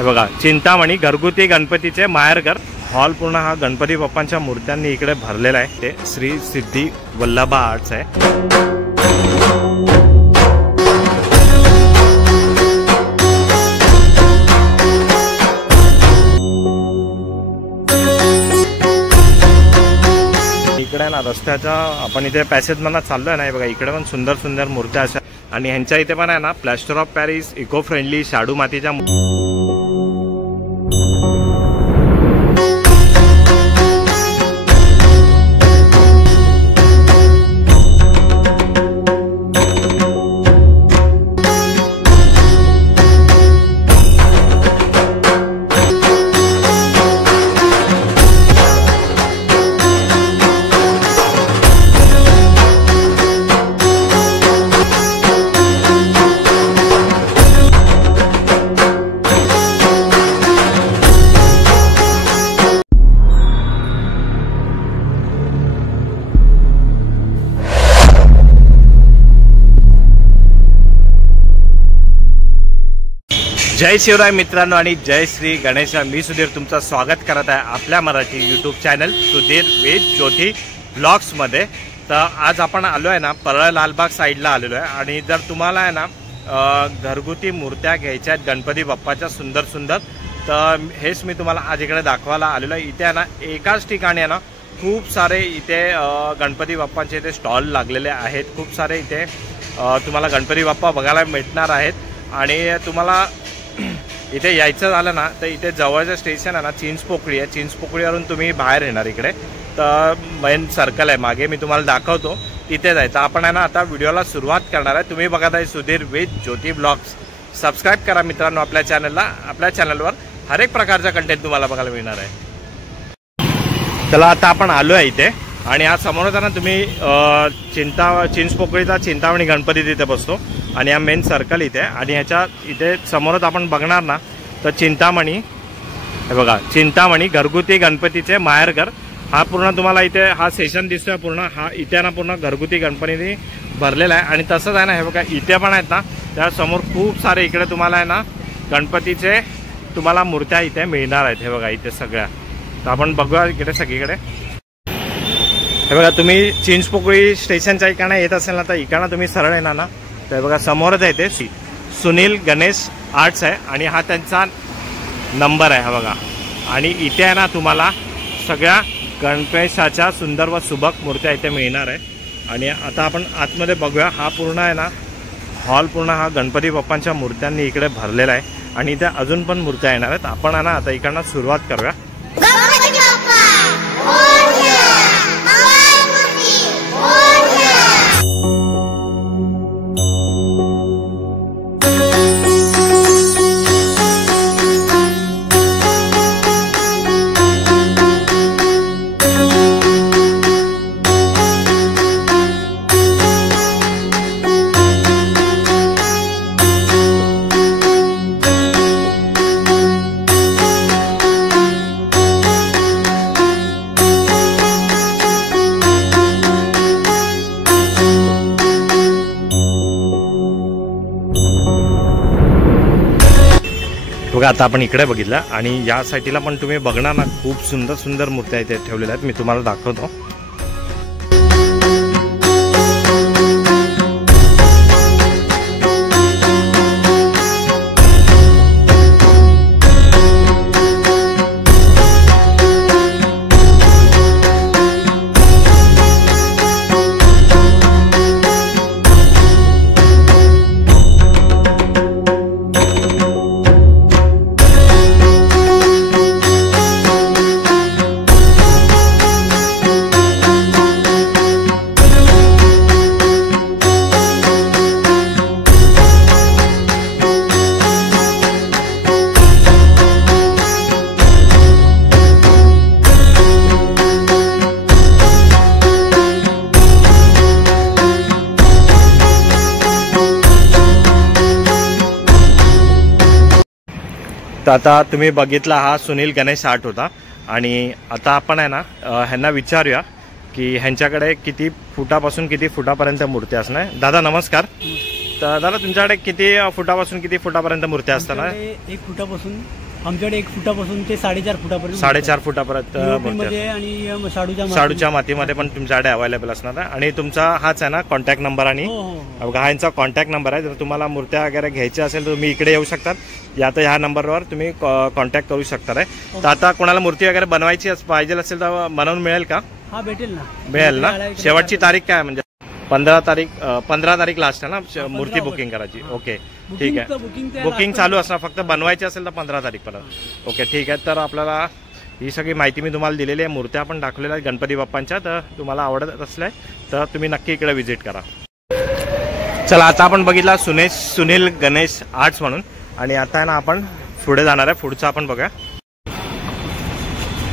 हे बघा, चिंतामणी घरगुती गणपतीचे माहेरघर. हॉल पूर्ण हा गणपती बाप्पांच्या मूर्त्यांनी इकडे भरलेला आहे. ते श्री सिद्धी वल्लभा आर्ट्स आहे. इकडे ना रस्त्याच्या आपण इथे पॅसेज मधून चाललोय ना, बघा इकडे पण सुंदर सुंदर मूर्त्या अशा. आणि ह्यांच्या इथे पण आहे ना plaster of Paris, eco friendly शाडू मातीच्या. जय शिवराय मित्रांनो आणि जय श्री गणेश. मी सुधीर तुमचं स्वागत करत आहे आपल्या मराठी यूट्यूब चॅनल सुधीर वेद ज्योती ब्लॉग्समध्ये. तर आज आपण आलो आहे ना परळ लालबाग साईडला आलेलो आहे. आणि जर तुम्हाला आहे ना घरगुती मूर्त्या घ्यायच्या आहेत गणपती बाप्पाच्या सुंदर सुंदर, तर हेच मी तुम्हाला आज इकडे दाखवायला आलेलो आहे. इथे आहे ना एकाच ठिकाणी आहे ना खूप सारे इथे गणपती बाप्पांचे इथे स्टॉल लागलेले आहेत. खूप सारे इथे तुम्हाला गणपती बाप्पा बघायला भेटणार आहेत. आणि तुम्हाला इथे यायचं झालं ना तर इथे जवळचं स्टेशन आहे ना चिंचपोकळी आहे. चिंचपोकळीवरून तुम्ही बाहेर येणार इकडे तर मेन सर्कल आहे मागे, मी तुम्हाला दाखवतो तिथे जायचं. आपण आहे ना आता व्हिडिओला सुरुवात करणार आहे. तुम्ही बघत आहे सुधीर वेद ज्योती ब्लॉग्स. सबस्क्राईब करा मित्रांनो आपल्या चॅनलला. आपल्या चॅनलवर हर एक प्रकारचा कंटेंट तुम्हाला बघायला मिळणार आहे. चला आता आपण आलो आहे इथे. आणि आज समोरच आहे ना तुम्ही चिंचपोकळीचा चिंतामणी गणपती तिथे बसतो. आणि हा मेन सर्कल इथे. आणि ह्याच्या इथे समोरच आपण बघणार ना तर चिंतामणी, हे बघा चिंतामणी घरगुती गणपतीचे माहेरघर. हा पूर्ण तुम्हाला इथे हा सेशन दिसतोय पूर्ण. हा इथे ना पूर्ण घरगुती गणपतीने भरलेला आहे. आणि तसंच आहे ना हे बघा इथे पण आहेत ना त्यासमोर खूप सारे इकडे तुम्हाला आहे ना गणपतीचे तुम्हाला मूर्त्या इथे मिळणार आहेत. हे बघा इथे सगळ्या. तर आपण बघूया इकडे सगळीकडे. हे बघा तुम्ही चिंचपोकळी स्टेशनच्या इकडनं येत असेल ना तर इकडनं तुम्ही सरळ येणार ना तर बघा समोरच आहे ते सुनील गणेश आर्ट्स आहे. आणि हा त्यांचा नंबर आहे हा बघा. आणि इथे आहे ना तुम्हाला सगळ्या गणेशाच्या सुंदर व सुबक मूर्त्या इथे मिळणार आहे. आणि आता आपण आतमध्ये बघूया. हा पूर्ण आहे ना हॉल पूर्ण हा गणपती बाप्पांच्या मूर्त्यांनी इकडे भरलेला आहे. आणि इथे अजून पण मूर्त्या येणार आहेत. आपण आहे ना आता इकडनं सुरुवात करूया. बघा आता आपण इकडे बघितलं. आणि या साईडला पण तुम्ही बघणार ना खूप सुंदर सुंदर मूर्त्या इथे ठेवलेल्या आहेत. मी तुम्हाला दाखवतो. तर आता तुम्ही बघितला हा सुनील गणेश आर्ट होता. आणि आता आपण आहे ना ह्यांना विचारूया की ह्यांच्याकडे किती फुटापासून किती फुटापर्यंत मूर्त्या असणार. दादा नमस्कार. तर दादा तुमच्याकडे किती फुटापासून किती फुटापर्यंत मूर्त्या असतात? 1 फुटापासून आमच्याकडे 1 फुटापासून ते 4.5 फुटापर्यंत 4.5 फुटापर्यंत मध्ये आणि शाडूच्या मातीमध्ये पण तुमच्याकडे अवेलेबल असणार आहे. आणि तुमचा हाच आहे ना कॉन्टॅक्ट नंबर? आणि हा यांचा कॉन्टॅक्ट नंबर आहे. जर तुम्हाला मूर्त्या वगैरे घ्यायच्या असेल तर तुम्ही इकडे येऊ शकतात, या तर ह्या नंबरवर तुम्ही कॉन्टॅक्ट करू शकता. तर आता कोणाला मूर्ती वगैरे बनवायची पाहिजे असेल तर बनवून मिळेल का? हा भेटेल ना. मिळेल ना. शेवटची तारीख काय म्हणजे 15 तारीख लास्ट आहे ना मूर्ती बुकिंग करायची? ओके ठीक आहे. बुकिंग चालू असणार, फक्त बनवायची असेल तर 15 तारीखपर्यंत. ओके ठीक आहे. तर आपल्याला ही सगळी माहिती मी तुम्हाला दिलेली आहे. मूर्त्या पण दाखवलेल्या आहेत गणपती बाप्पांच्या. तर तुम्हाला आवडत असल्या तर तुम्ही नक्की इकडे व्हिजिट करा. चला आता आपण बघितला सुनील गणेश आर्ट्स म्हणून, आणि आता आहे ना आपण पुढे जाणार आहे. पुढचं आपण बघूया.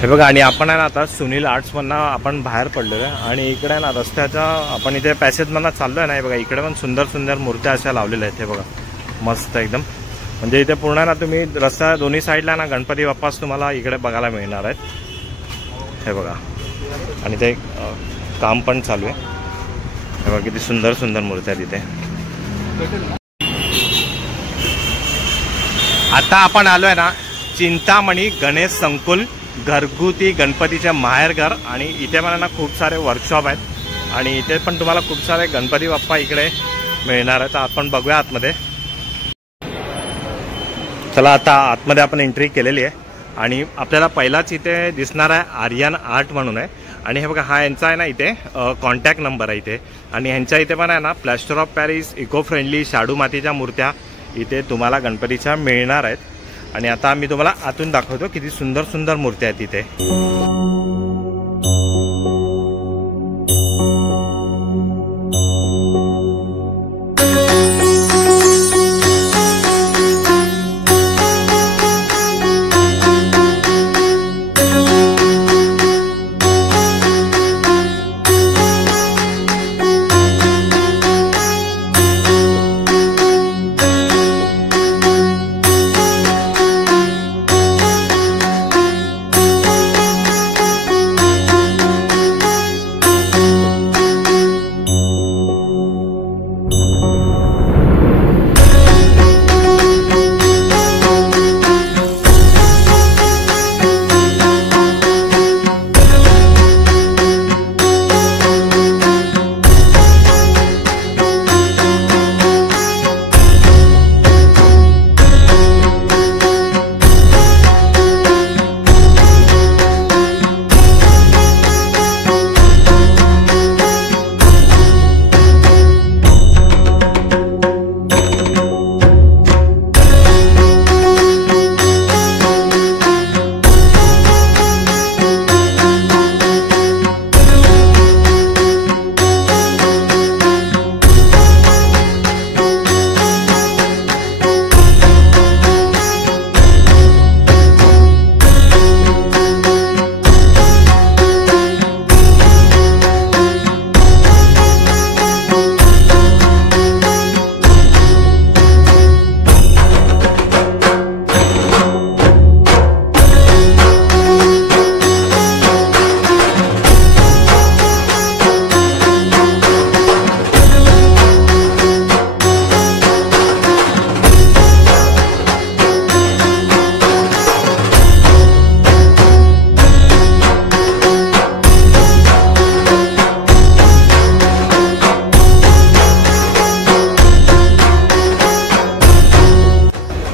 हे बघा, आणि आपण आहे ना आता सुनील आर्ट्समधनं आपण बाहेर पडलेलो आहे. आणि इकडे आहे ना रस्त्याचा आपण इथे पॅसेजमधनं चाललो आहे ना. हे बघा इकडे पण सुंदर सुंदर मूर्त्या अशा लावलेल्या आहेत. हे बघा मस्त एकदम, म्हणजे इथे पूर्ण ना तुम्ही रस्ता दोन्ही साईडला ना गणपती बाप्पाच तुम्हाला इकडे बघायला मिळणार आहेत. हे बघा, आणि ते काम पण चालू आहे. हे बघा किती सुंदर सुंदर मूर्त्या आहेत इथे. आता आपण आलो आहे ना चिंतामणी गणेश संकुल, घरगुती गणपतीचे माहेरघर. आणि इथे मला ना खूप सारे वर्कशॉप आहेत, आणि इथे पण तुम्हाला खूप सारे गणपती बाप्पा इकडे मिळणार आहेत. आपण बघूया आतमध्ये. चला आता आतमध्ये आपण एंट्री केलेली आहे, आणि आपल्याला पहिलाच इथे दिसणार आहे आर्यन आर्ट म्हणून आहे. आणि हे बघा हा यांचा आहे ना इथे कॉन्टॅक्ट नंबर आहे इथे. आणि ह्यांच्या इथे पण आहे ना plaster of Paris, eco friendly शाडू मातीच्या मूर्त्या इथे तुम्हाला गणपतीच्या मिळणार आहेत. आणि आता मी तुम्हाला आतून दाखवतो किती सुंदर सुंदर मूर्त्या आहेत इथे.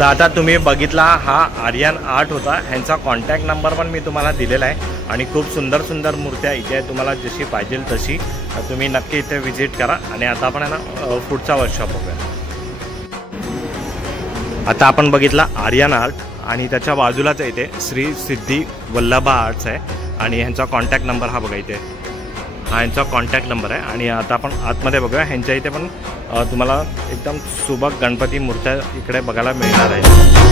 तर आता तुम्ही बघितला हा आर्यन आर्ट होता. ह्यांचा कॉन्टॅक्ट नंबर पण मी तुम्हाला दिलेला आहे. आणि खूप सुंदर सुंदर मूर्त्या इथे आहे. तुम्हाला जशी पाहिजे तशी तुम्ही नक्की इथे व्हिजिट करा. आणि आता आपण आहे ना पुढचा वर्कशॉप बघूया. आता आपण बघितला आर्यन आर्ट, आणि त्याच्या बाजूलाच इथे श्री सिद्धी वल्लभा आर्ट्स आहे. आणि ह्यांचा कॉन्टॅक्ट नंबर हा बघा इथे, हा यांचा कॉन्टॅक्ट नंबर आहे. आणि आता आपण आतमध्ये बघूया. ह्यांच्या इथे पण तुम्हाला एकदम सुबक गणपती मूर्त्या इकडे बघायला मिळणार आहे.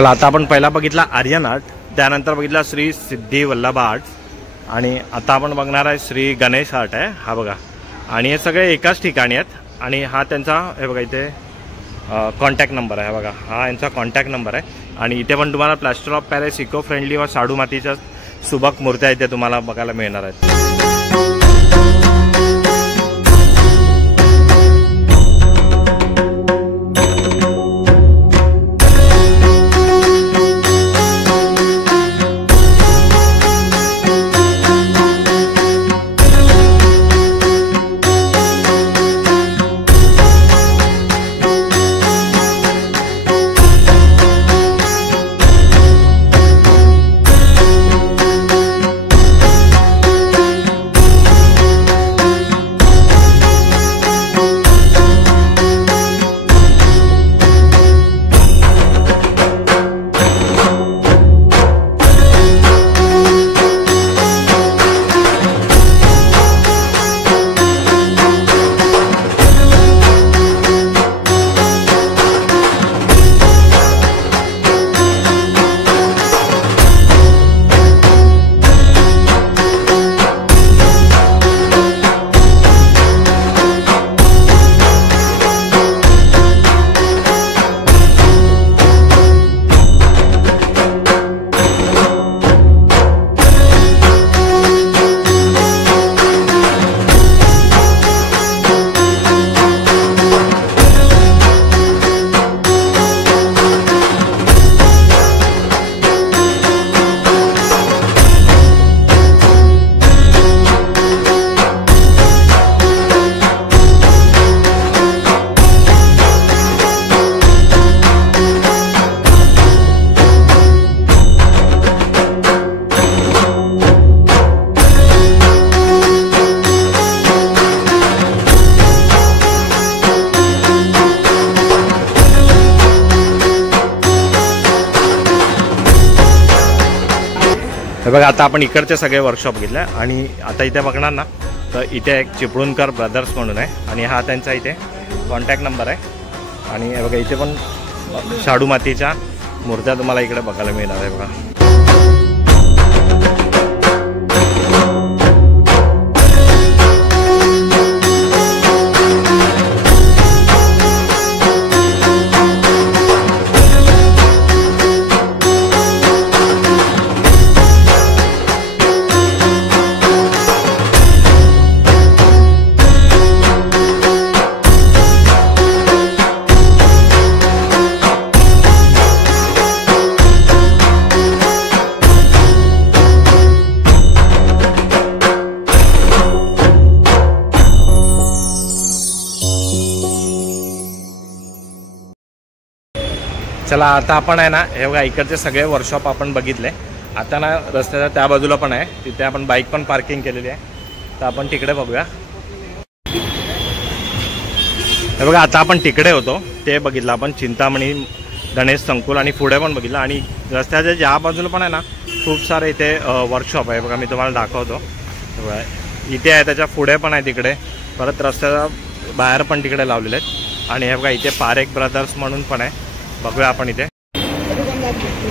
चला आता आपण पहिला बघितला आर्यन आर्ट, त्यानंतर बघितला श्री सिद्धी वल्लभा आर्ट्स आणि आता आपण बघणार आहे श्री गणेश आर्ट आहे हा बघा. आणि हे सगळे एकाच ठिकाणी आहेत आणि हा त्यांचा हे बघा इथे कॉन्टॅक्ट नंबर आहे बघा, हा यांचा कॉन्टॅक्ट नंबर आहे. आणि इथे पण तुम्हाला plaster of Paris eco friendly व शाडू मातीच्या सुबक मूर्त्या इथे तुम्हाला बघायला मिळणार आहेत. हे बघा आता आपण इकडचे सगळे वर्कशॉप घेतले आणि आता इथे बघणार ना तर इथे एक चिपळूणकर ब्रदर्स म्हणून आहे आणि हा त्यांचा इथे कॉन्टॅक्ट नंबर आहे. आणि हे बघा इथे पण शाडू मातीच्या मूर्त्या तुम्हाला इकडे बघायला मिळणार आहे बघा. चला आता आपण आहे ना हे बघा इकडचे सगळे वर्कशॉप आपण बघितले. आता ना रस्त्याच्या त्या बाजूला पण आहे, तिथे आपण बाईक पण पार्किंग केलेली आहे, तर आपण तिकडे बघूया. हे बघा आता आपण तिकडे होतो ते बघितलं आपण चिंतामणी गणेश संकुल आणि पुढे पण बघितलं. आणि रस्त्याच्या ज्या बाजूला पण आहे ना खूप सारे इथे वर्कशॉप आहे बघा, मी तुम्हाला दाखवतो. इथे आहे, त्याच्या पुढे पण आहे तिकडे, परत रस्त्याच्या बाहेर पण तिकडे लावलेले आहेत. आणि हे बघा इथे पारेख ब्रदर्स म्हणून पण आहे, बघूया आपण इथे.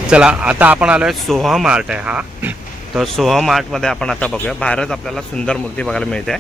चला आता आपण आलोय सोहम आर्ट आहे हा, तर सोहम आर्टमध्ये आपण आता बघूया. बाहेरच आपल्याला सुंदर मूर्ती बघायला मिळते.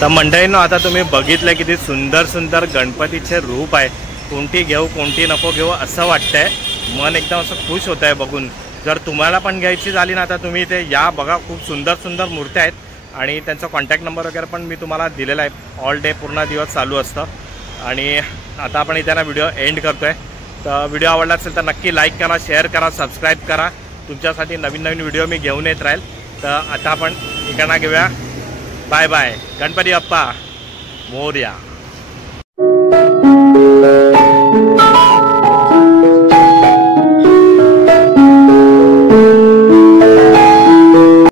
तर मंडळींनो आता तुम्ही बघितलं किती सुंदर सुंदर गणपतीचे रूप आहे. कोणती घेऊ कोणती नको घेऊ असं वाटतंय. मन एकदम असं खुश होत आहे बघून. जर तुम्हाला पण घ्यायची झाली ना तर तुम्ही इथे या बघा, खूप सुंदर सुंदर मूर्त्या आहेत आणि त्यांचा कॉन्टॅक्ट नंबर वगैरे पण मी तुम्हाला दिलेला आहे. ऑल डे पूर्ण दिवस चालू असतं. आणि आता आपण इथे ना व्हिडिओ एंड करतो आहे. तर व्हिडिओ आवडला असेल तर नक्की लाईक करा, शेअर करा, सबस्क्राईब करा. तुमच्यासाठी नवीन नवीन व्हिडिओ मी घेऊन येत राहील. तर आता आपण इकडनं घेऊया. Bye bye. गणपती बाप्पा मोरया.